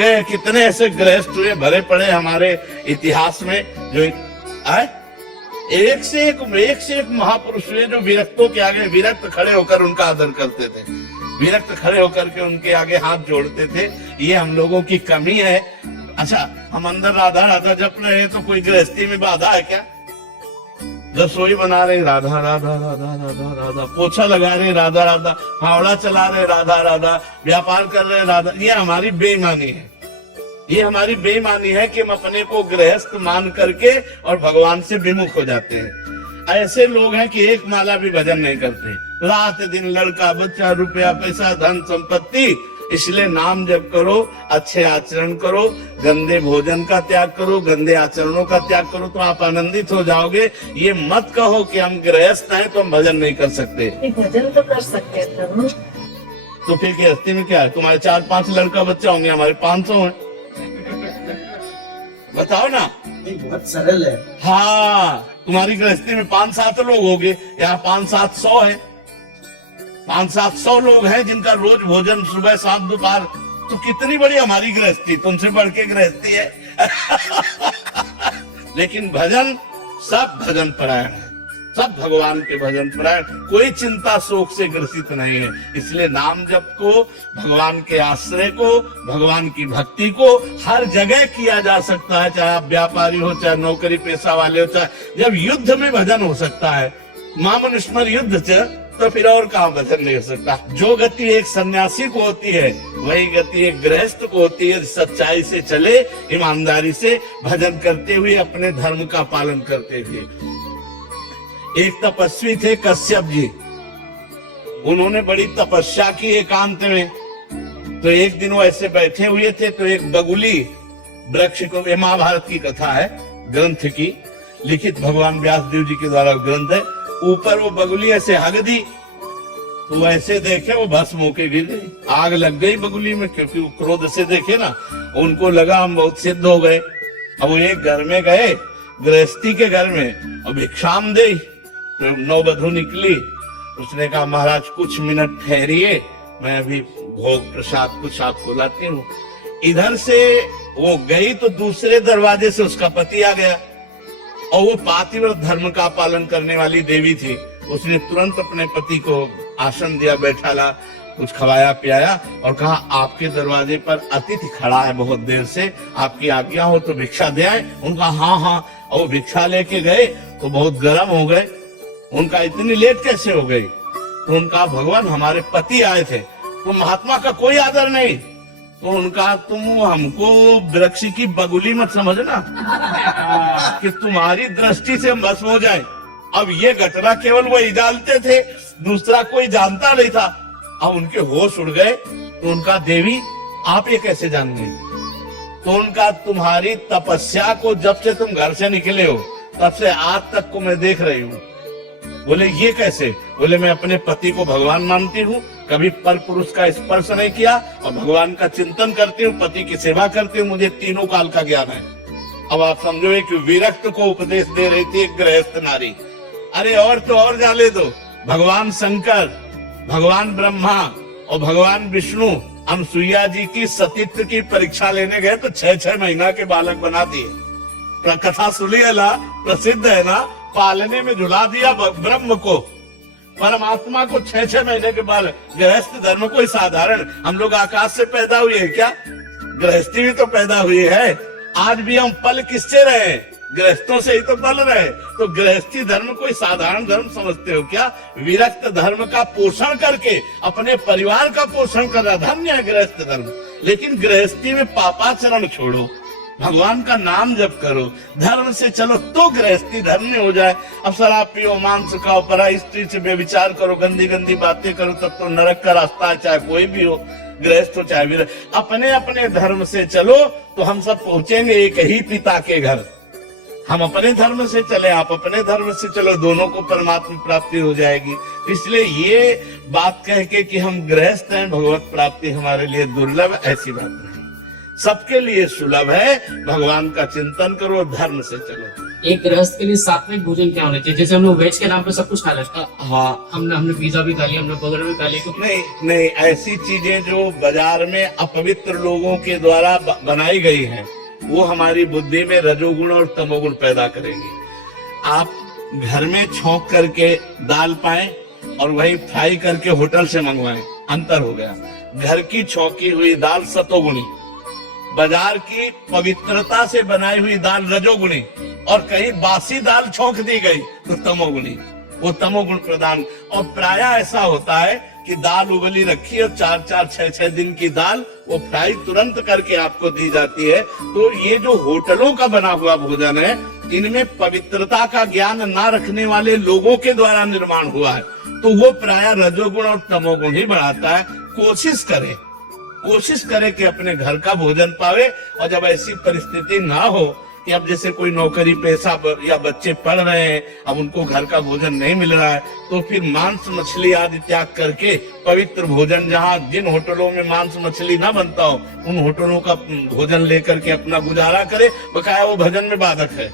गए, कितने ऐसे गृहस्थ हुए भरे पड़े हमारे इतिहास में, जो एक से एक महापुरुष हुए जो विरक्तों के आगे विरक्त खड़े होकर उनका आदर करते थे, विरक्त खड़े होकर के उनके आगे हाथ जोड़ते थे। ये हम लोगों की कमी है। अच्छा, हम अंदर राधा राधा जप रहे हैं तो कोई गृहस्थी में बाधा है क्या? रसोई बना रहे राधा राधा राधा राधा राधा, पोछा लगा रहे राधा राधा, फावड़ा चला रहे राधा राधा, व्यापार कर रहे राधा। ये हमारी बेईमानी है, ये हमारी बेईमानी है कि हम अपने को गृहस्थ मान करके और भगवान से विमुख हो जाते हैं। ऐसे लोग हैं कि एक माला भी भजन नहीं करते, रात दिन लड़का बच्चा रुपया पैसा धन संपत्ति। इसलिए नाम जप करो, अच्छे आचरण करो, गंदे भोजन का त्याग करो, गंदे आचरणों का त्याग करो, तो आप आनंदित हो जाओगे। ये मत कहो कि हम गृहस्थ हैं तो हम भजन नहीं कर सकते। भजन तो कर सकते हैं प्रभु। तो फिर गृहस्थी में क्या है? तुम्हारे 4-5 लड़का बच्चा होंगे, हमारे 500 हैं। बताओ ना, बहुत सरल है। हाँ, तुम्हारी गृहस्थी में 5-7 लोग होंगे, यहाँ 5-700 है। 500-700 लोग हैं जिनका रोज भोजन सुबह शाम दोपहर। तो कितनी बड़ी हमारी गृहस्थी, तुमसे बढ़ के गृहस्थी है। लेकिन भजन, सब भजन परायण है, सब भगवान के भजन परायण, कोई चिंता शोक से ग्रसित नहीं है। इसलिए नाम जप को, भगवान के आश्रय को, भगवान की भक्ति को हर जगह किया जा सकता है, चाहे आप व्यापारी हो, चाहे नौकरी पेशा वाले हो, चाहे जब युद्ध में भजन हो सकता है। मामनुष्मर युद्ध च, तो फिर और कहाँ भजन नहीं हो सकता। जो गति एक सन्यासी को होती है वही गति एक गृहस्थ को होती है। सच्चाई से चले, ईमानदारी से भजन करते हुए, अपने धर्म का पालन करते हुए। एक तपस्वी थे कश्यप जी, उन्होंने बड़ी तपस्या की एकांत में। तो एक दिन वो ऐसे बैठे हुए थे तो एक बगुली वृक्ष को, ये महाभारत की कथा है, ग्रंथ की, लिखित भगवान व्यासदेव जी के द्वारा ग्रंथ है। ऊपर वो बगुली ऐसे हग दी तो ऐसे देखे वो भस्म होके गिर गई, आग लग गई बगुली में, क्योंकि वो क्रोध से देखे ना, उनको लगा हम बहुत सिद्ध हो गए। अब वो एक घर में गए, गृहस्थी के घर में, और भिक्षाम दे। तो नौबधू निकली, उसने कहा महाराज कुछ मिनट ठहरिए, मैं अभी भोग प्रसाद कुछ आपको लाती हूँ। इधर से वो गई तो दूसरे दरवाजे से उसका पति आ गया, और वो पातिव्रत धर्म का पालन करने वाली देवी थी। उसने तुरंत अपने पति को आसन दिया, बैठाला, कुछ खवाया पियाया और कहा आपके दरवाजे पर अतिथि खड़ा है बहुत देर से, आपकी आज्ञा हो तो भिक्षा दे आए। उनका हाँ हाँ, और भिक्षा लेके गए तो बहुत गर्म हो गए। उनका इतनी लेट कैसे हो गई? तो उनका भगवान हमारे पति आए थे, तो महात्मा का कोई आदर नहीं। तो उनका तुम हमको वृक्ष की बगुली मत समझना कि तुम्हारी दृष्टि से हम भस्म हो जाए। अब ये घटना केवल वही जानते थे, दूसरा कोई जानता नहीं था। अब उनके होश उड़ गए। तो उनका देवी आप ये कैसे जान गई? तो उनका तुम्हारी तपस्या को जब से तुम घर से निकले हो तब से आज तक को मैं देख रही हूँ। बोले ये कैसे? बोले मैं अपने पति को भगवान मानती हूँ, कभी पर पुरुष का स्पर्श नहीं किया, और भगवान का चिंतन करती हूँ, पति की सेवा करती हूँ, मुझे तीनों काल का ज्ञान है। अब आप समझो कि विरक्त को उपदेश दे रही थी एक गृहस्थ नारी। अरे और तो और जाने दो, भगवान शंकर, भगवान ब्रह्मा और भगवान विष्णु अनसुईया जी की सतीत्व की परीक्षा लेने गए तो 6-6 महीना के बालक बना दिए। कथा सुनी है ना, प्रसिद्ध है ना, पालने में झुला दिया ब्रह्म को, परमात्मा को 6-6 महीने के बाद। गृहस्थ धर्म कोई साधारण, हम लोग आकाश से पैदा हुए हैं क्या? गृहस्थी भी तो पैदा हुई है। आज भी हम पल किससे रहे? गृहस्थों से ही तो पल रहे। तो गृहस्थी धर्म कोई साधारण धर्म समझते हो क्या? विरक्त धर्म का पोषण करके अपने परिवार का पोषण करना धन्य है गृहस्थ धर्म। लेकिन गृहस्थी में पापाचरण छोड़ो, भगवान का नाम जप करो, धर्म से चलो तो गृहस्थी धन्य हो जाए। अब शराब पियो, मांस खाओ, पराई स्त्री से बेविचार करो, गंदी गंदी बातें करो, तब तो नरक का रास्ता है, चाहे कोई भी हो, गृहस्थ हो चाहे विरक्त। अपने अपने धर्म से चलो तो हम सब पहुंचेंगे एक ही पिता के घर। हम अपने धर्म से चले, आप अपने धर्म से चलो, दोनों को परमात्मा प्राप्ति हो जाएगी। इसलिए ये बात कह के कि हम गृहस्थ हैं, भगवत प्राप्ति हमारे लिए दुर्लभ, ऐसी बात नहीं, सबके लिए सुलभ है। भगवान का चिंतन करो, धर्म से चलो। एक गृहस्थ के लिए सात्विक भोजन क्या होना चाहिए? जैसे हम लोग वेज के नाम पे सब कुछ खा लेते हैं, हाँ, हमने पिज्जा भी खा लिया, हमने बर्गर भी खा लिया, तो नहीं नहीं, ऐसी चीजें जो बाजार में अपवित्र लोगों के द्वारा बनाई गई हैं, वो हमारी बुद्धि में रजोगुण और तमोगुण पैदा करेंगी। आप घर में छौंक करके दाल पाएं और वही फ्राई करके होटल से मंगवाएं, अंतर हो गया। घर की छौंकी हुई दाल सतोगुणी, बाजार की पवित्रता से बनाई हुई दाल रजोगुणी, और कहीं बासी दाल छौंक दी गई तो तमोगुणी, वो तमोगुण प्रदान। और प्राय ऐसा होता है कि दाल उबली रखी और 4-4, 6-6 दिन की दाल वो फ्राई तुरंत करके आपको दी जाती है। तो ये जो होटलों का बना हुआ भोजन है, इनमें पवित्रता का ज्ञान ना रखने वाले लोगों के द्वारा निर्माण हुआ है, तो वो प्राय रजोगुण और तमोगुण ही बढ़ाता है। कोशिश करे कि अपने घर का भोजन पावे। और जब ऐसी परिस्थिति ना हो कि अब जैसे कोई नौकरी पेशा या बच्चे पढ़ रहे हैं, अब उनको घर का भोजन नहीं मिल रहा है, तो फिर मांस मछली आदि त्याग करके पवित्र भोजन, जहाँ जिन होटलों में मांस मछली ना बनता हो, उन होटलों का भोजन लेकर के अपना गुजारा करे। बकाया वो भजन में बाधक है।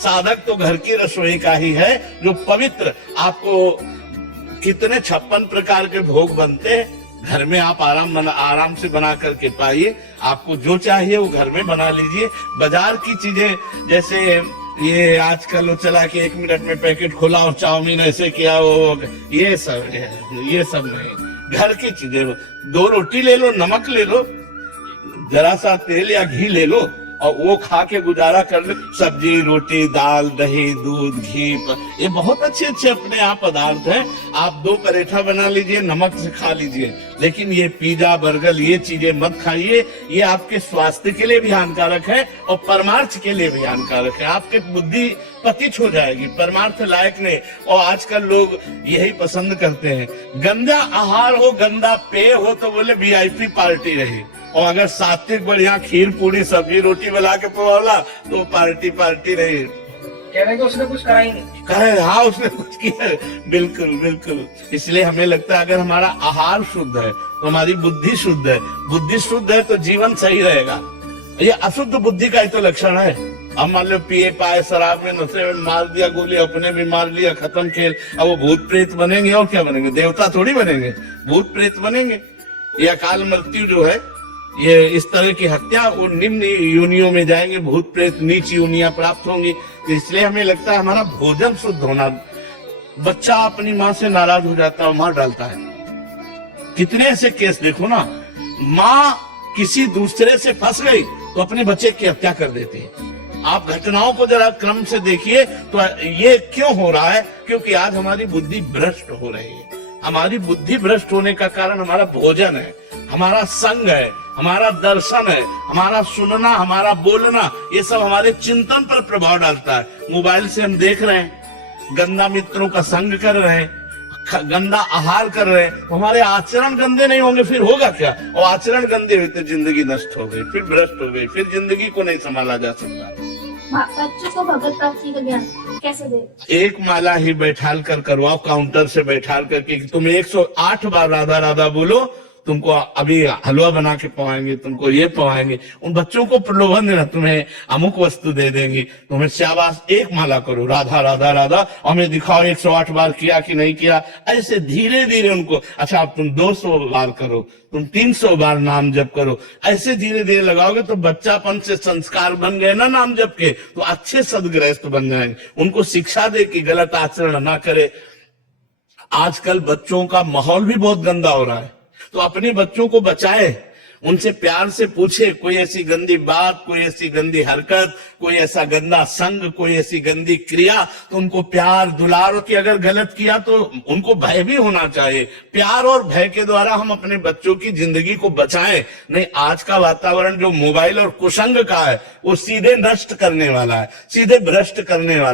साधक तो घर की रसोई का ही है, जो पवित्र। आपको कितने 56 प्रकार के भोग बनते हैं, घर में आप आराम से बना करके पाइए। आपको जो चाहिए वो घर में बना लीजिए। बाजार की चीजें जैसे ये आजकल वो चला कि 1 मिनट में पैकेट खोला और चाउमीन ऐसे किया, वो ये सब नहीं। घर की चीजें, 2 रोटी ले लो, नमक ले लो, जरा सा तेल या घी ले लो और वो खा के गुजारा कर ले। सब्जी, रोटी, दाल, दही, दूध, घी, ये बहुत अच्छे अच्छे अपने आप पदार्थ हैं। आप 2 पराठा बना लीजिए, नमक से खा लीजिए, लेकिन ये पिज्जा, बर्गर, ये चीजें मत खाइए। ये आपके स्वास्थ्य के लिए भी हानिकारक है और परमार्थ के लिए भी हानिकारक है। आपके बुद्धि पतित हो जाएगी, परमार्थ लायक नहीं। और आजकल लोग यही पसंद करते हैं, गंदा आहार हो, गंदा पेय हो तो बोले VIP पार्टी रही, और अगर सात्विक बढ़िया खीर पूरी सब्जी रोटी बना के पवाला तो पार्टी रही। कह रहे कि उसने कुछ करा ही नहीं। कहे हाँ उसने कुछ किया। बिल्कुल बिल्कुल। इसलिए हमें लगता है अगर हमारा आहार शुद्ध है तो हमारी बुद्धि शुद्ध है, बुद्धि शुद्ध है तो जीवन सही रहेगा। ये अशुद्ध बुद्धि का ही तो लक्षण है। अब मान लो पिए पाए शराब में नशे में मार दिया गोली, अपने भी मार लिया, खत्म खेल। अब वो भूत प्रेत बनेंगे और क्या बनेंगे? देवता थोड़ी बनेंगे, भूत प्रेत बनेंगे। ये अकाल मृत्यु जो है, ये इस तरह की हत्या, वो निम्न योनियों में जाएंगे, भूत प्रेत नीच योनियां प्राप्त होंगी। इसलिए हमें लगता है हमारा भोजन शुद्ध होना। बच्चा अपनी माँ से नाराज हो जाता है, मार डालता है। कितने ऐसे केस देखो ना, माँ किसी दूसरे से फंस गई तो अपने बच्चे की हत्या कर देती है। आप घटनाओं को जरा क्रम से देखिए तो ये क्यों हो रहा है? क्योंकि आज हमारी बुद्धि भ्रष्ट हो रही है। हमारी बुद्धि भ्रष्ट होने का कारण हमारा भोजन है, हमारा संग है, हमारा दर्शन है, हमारा सुनना, हमारा बोलना, ये सब हमारे चिंतन पर प्रभाव डालता है। मोबाइल से हम देख रहे हैं, गंदा मित्रों का संग कर रहे हैं, गंदा आहार कर रहे हैं, तो हमारे आचरण गंदे नहीं होंगे, फिर होगा क्या? और आचरण गंदे हुए तो जिंदगी नष्ट हो गई, फिर भ्रष्ट हो गई, फिर जिंदगी को नहीं संभाला जा सकता। बच्चों को भगवत प्राप्ति का ज्ञान कैसे दे? एक माला ही बैठाल कर करवाओ, काउंटर से बैठाल करके तुम 108 बार राधा राधा बोलो, तुमको अभी हलवा बना के पवाएंगे, तुमको ये पवाएंगे। उन बच्चों को प्रलोभन देना, तुम्हें अमुक वस्तु दे देंगी, तुम्हें शाबाश एक माला करो राधा राधा राधा, और हमें दिखाओ 108 बार किया कि नहीं किया। ऐसे धीरे धीरे उनको, अच्छा अब तुम 200 बार करो, तुम 300 बार नाम जप करो, ऐसे धीरे धीरे लगाओगे तो बच्चापन से संस्कार बन गए ना नाम जप के, तो अच्छे सदगृहस्थ बन जाएंगे। उनको शिक्षा दे कि गलत आचरण ना करे। आजकल बच्चों का माहौल भी बहुत गंदा हो रहा है, तो अपने बच्चों को बचाए, उनसे प्यार से पूछे, कोई ऐसी गंदी बात, कोई ऐसी गंदी हरकत, कोई ऐसा गंदा संग, कोई ऐसी गंदी क्रिया, तो उनको प्यार दुलार की, अगर गलत किया तो उनको भय भी होना चाहिए। प्यार और भय के द्वारा हम अपने बच्चों की जिंदगी को बचाएं। नहीं, आज का वातावरण जो मोबाइल और कुसंग का है, वो सीधे नष्ट करने वाला है, सीधे भ्रष्ट करने वाला।